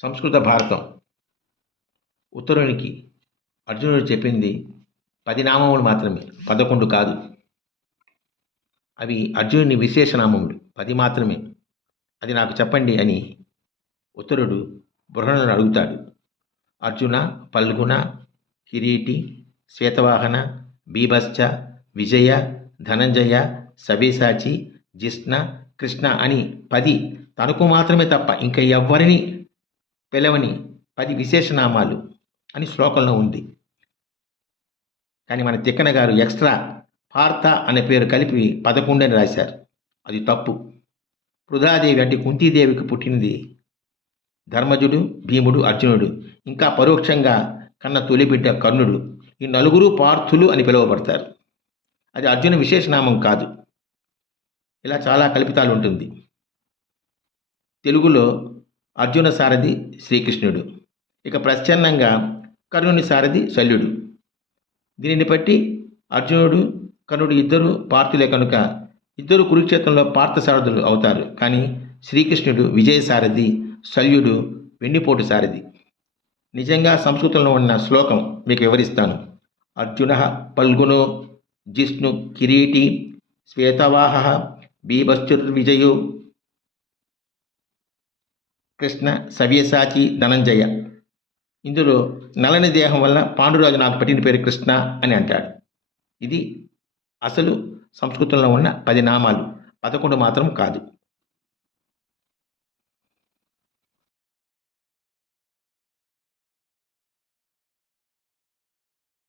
సంస్కృత భారతం ఉత్తరునికి అర్జునుడు చెప్పింది 10 నామములు మాత్రమే, 11 కాదు. అవి అర్జునుని విశేషనామములు 10 మాత్రమే. అది నాకు చెప్పండి అని ఉత్తరుడు బృహణుని అడుగుతాడు. అర్జున, పల్గుణ, కిరీటి, శ్వేతవాహన, బీభత్స, విజయ, ధనంజయ, సవ్యసాచి, జిష్ణ, కృష్ణ అని 10 తనకు మాత్రమే తప్ప ఇంకా ఎవ్వరిని పిలవని 10 విశేషనామాలు అని శ్లోకంలో ఉంది. కానీ మన తిక్కన గారు ఎక్స్ట్రా పార్థ అనే పేరు కలిపి 11 అని రాశారు. అది తప్పు. పృథాదేవి అంటే కుంతీదేవికి పుట్టినది ధర్మజుడు, భీముడు, అర్జునుడు, ఇంకా పరోక్షంగా కన్న తొలిబిడ్డ కర్ణుడు. ఈ నలుగురు పార్థులు అని పిలువబడతారు. అది అర్జున విశేషనామం కాదు. ఇలా చాలా కల్పితాలు ఉంటుంది. తెలుగులో అర్జున సారథి శ్రీకృష్ణుడు, ఇక ప్రచ్ఛన్నంగా కర్ణుని సారథి శల్యుడు. దీనిని బట్టి అర్జునుడు, కర్ణుడు ఇద్దరు పార్థులే కనుక ఇద్దరు కురుక్షేత్రంలో పార్థసారథులు అవుతారు. కానీ శ్రీకృష్ణుడు విజయ సారథి, శల్యుడు వెన్నుపోటు సారథి. నిజంగా సంస్కృతంలో ఉన్న శ్లోకం మీకు వివరిస్తాను. అర్జున పల్గునో జిష్ణు కిరీటి శ్వేతవాహ బీభత్సుర్విజయో కృష్ణ సవ్యసాచి ధనంజయ. ఇందులో నలని దేహం వల్ల పాండురాజు నాకు పెట్టిన పేరు కృష్ణ అని అంటాడు. ఇది అసలు సంస్కృతంలో ఉన్న 10 నామాలు, 11 మాత్రం కాదు.